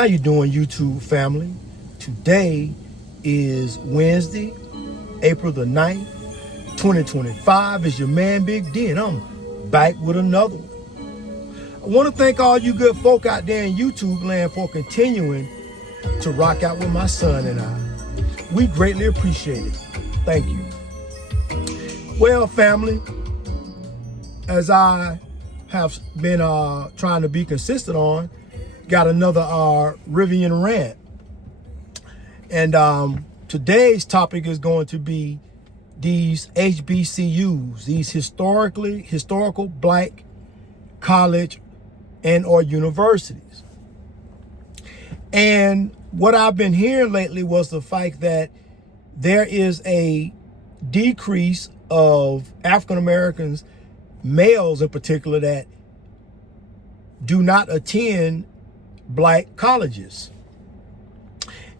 How you doing, YouTube family? Today is Wednesday, April the 9th, 2025. It's your man, Big D, and I'm back with another one. I want to thank all you good folk out there in YouTube land for continuing to rock out with my son and I. We greatly appreciate it. Thank you. Well, family, as I have been trying to be consistent on, got another Rivian Rant. And today's topic is going to be these HBCUs, these historical black college and or universities. And what I've been hearing lately was the fact that there is a decrease of African Americans, males in particular, that do not attend black colleges.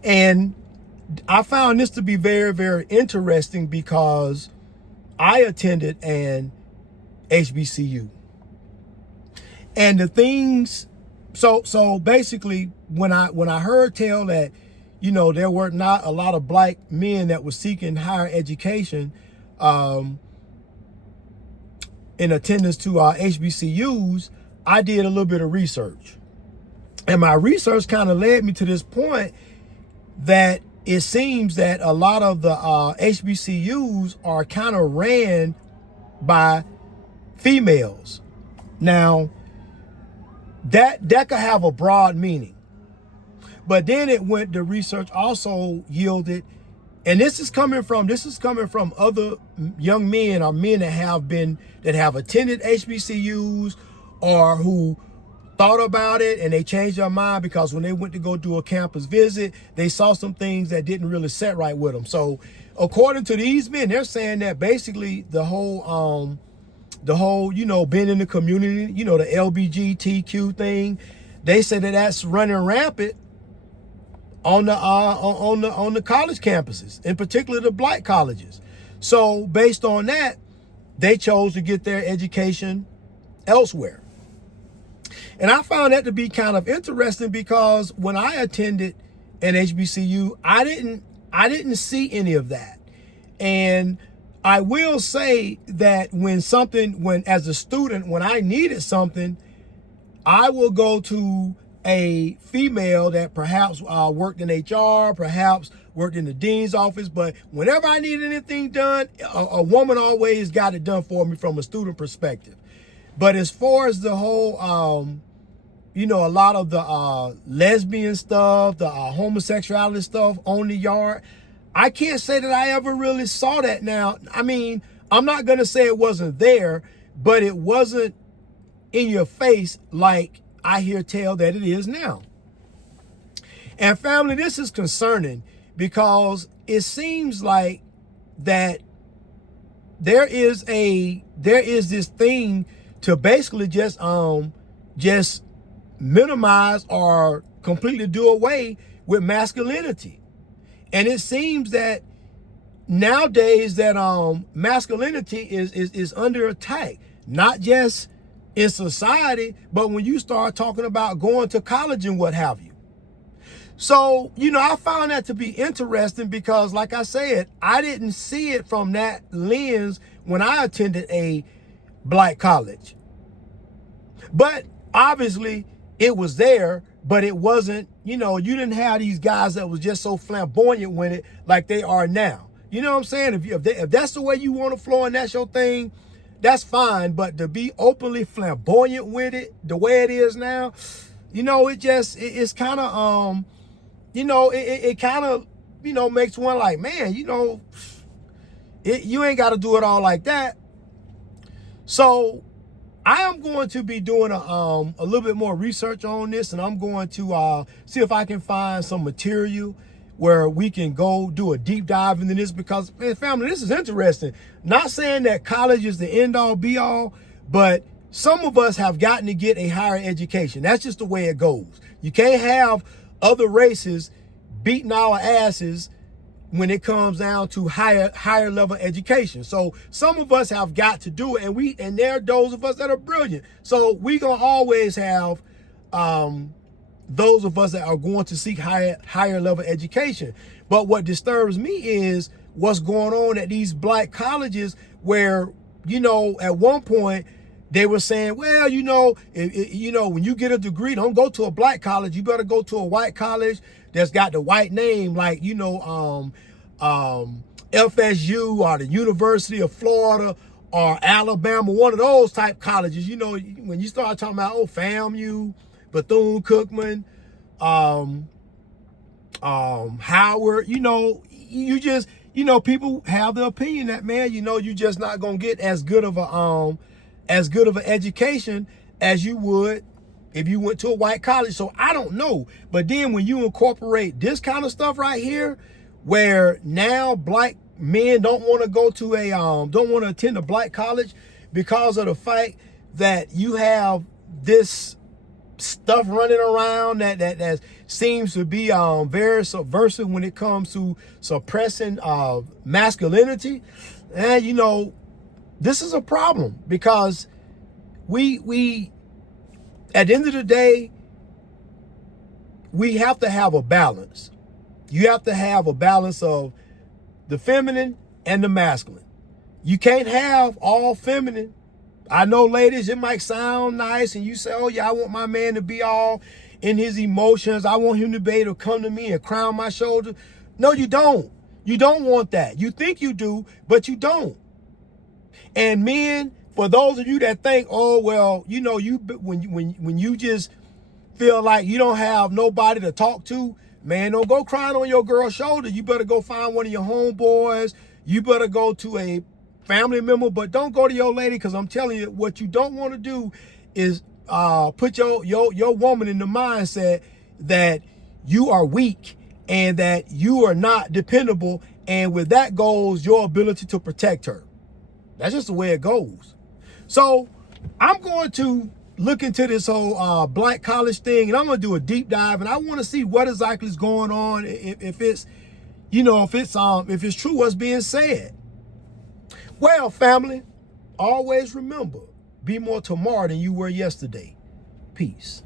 And I found this to be very, very interesting because I attended an HBCU. And the things, so basically when I heard tell that, you know, there were not a lot of black men that were seeking higher education in attendance to HBCUs, I did a little bit of research. And my research kind of led me to this point that it seems that a lot of the HBCUs are kind of ran by females. Now, that could have a broad meaning. But then the research also yielded, and this is coming from other young men or men that have attended HBCUs or who thought about it and they changed their mind because when they went to go do a campus visit, they saw some things that didn't really set right with them. So according to these men, they're saying that basically the whole, you know, being in the community, you know, the LGBTQ thing, they say that that's running rampant on the college campuses, in particular the black colleges. So based on that, they chose to get their education elsewhere. And I found that to be kind of interesting because when I attended an HBCU, I didn't see any of that. And I will say that when as a student, when I needed something, I will go to a female that perhaps worked in HR, perhaps worked in the dean's office. But whenever I needed anything done, a woman always got it done for me from a student perspective. But as far as the whole, you know, a lot of the lesbian stuff, the homosexuality stuff on the yard, I can't say that I ever really saw that. Now, I mean, I'm not going to say it wasn't there, but it wasn't in your face like I hear tell that it is now. And family, this is concerning because it seems like that there is this thing to basically just minimize or completely do away with masculinity. And it seems that nowadays that masculinity is under attack, not just in society, but when you start talking about going to college and what have you. So, you know, I found that to be interesting because, like I said, I didn't see it from that lens when I attended a black college. But obviously it was there, but it wasn't, you know, you didn't have these guys that was just so flamboyant with it like they are now. You know what I'm saying? If that's the way you want to flow and that's your thing, that's fine. But to be openly flamboyant with it the way it is now, you know, it's kind of, you know, it kind of, you know, makes one like, man, you know, you ain't got to do it all like that. So I am going to be doing a little bit more research on this, and I'm going to see if I can find some material where we can go do a deep dive into this because, man, family, this is interesting. Not saying that college is the end all be all, but some of us have gotten to get a higher education. That's just the way it goes. You can't have other races beating our asses when it comes down to higher level education. So some of us have got to do it, and there are those of us that are brilliant. So we gonna always have those of us that are going to seek higher level education. But what disturbs me is what's going on at these black colleges where, at one point they were saying, well, when you get a degree, don't go to a black college. You better go to a white college that's got the white name, like, FSU or the University of Florida or Alabama, one of those type colleges. When you start talking about, FAMU, Bethune-Cookman, Howard, people have the opinion that, man, you're just not going to get as good of an education as you would if you went to a white college. So I don't know. But then when you incorporate this kind of stuff right here, where now black men don't want to go to don't want to attend a black college because of the fact that you have this stuff running around that seems to be very subversive when it comes to suppressing masculinity. And this is a problem, because we at the end of the day, we have to have a balance. You have to have a balance of the feminine and the masculine. You can't have all feminine. I know, ladies, it might sound nice and you say, oh yeah, I want my man to be all in his emotions. I want him to be able to come to me and cry on my shoulder. No, you don't. You don't want that. You think you do, but you don't. And men, for those of you that think, oh, well, when you just feel like you don't have nobody to talk to, man, don't go crying on your girl's shoulder. You better go find one of your homeboys. You better go to a family member, but don't go to your lady, because I'm telling you, what you don't want to do is put your woman in the mindset that you are weak and that you are not dependable, and with that goes your ability to protect her. That's just the way it goes. So I'm going to look into this whole black college thing, and I'm going to do a deep dive, and I want to see what exactly is going on, if it's true what's being said. Well, family, always remember, be more tomorrow than you were yesterday. Peace.